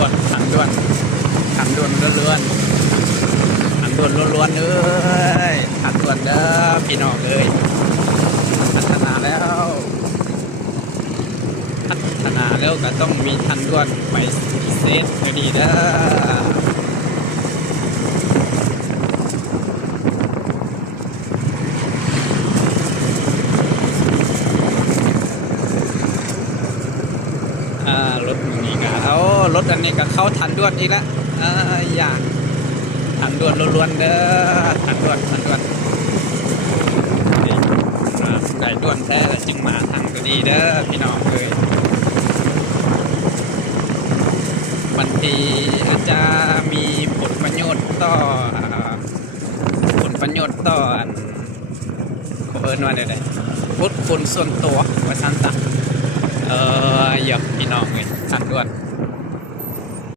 ด่วนทางด่วนทางด่วนล้วนๆทางด่วนล้วนๆเอ้ยทางด่วนเด้อพี่น้องเอ้ยพัฒนาแล้วก็ต้องมีทางด่วนไปพิเศษก็ดีเด้อรถนี่ก็รถอันนี้ก็เข้าทางด่วนอีกแล้วอย่างทางด่วนล้วนๆเด้อทางด่วนนี่ได้ด่วนแท้แล้วจึงมาทางก็ดีเด้อพี่น้องเอ้ยบางทีอาจจะมีผลประโยชน์ต่ออันเขาเอิ้นว่าใดๆผลส่วนตัวว่าซั่นซะอย่าพี่น้องเอ้ยทางด่วน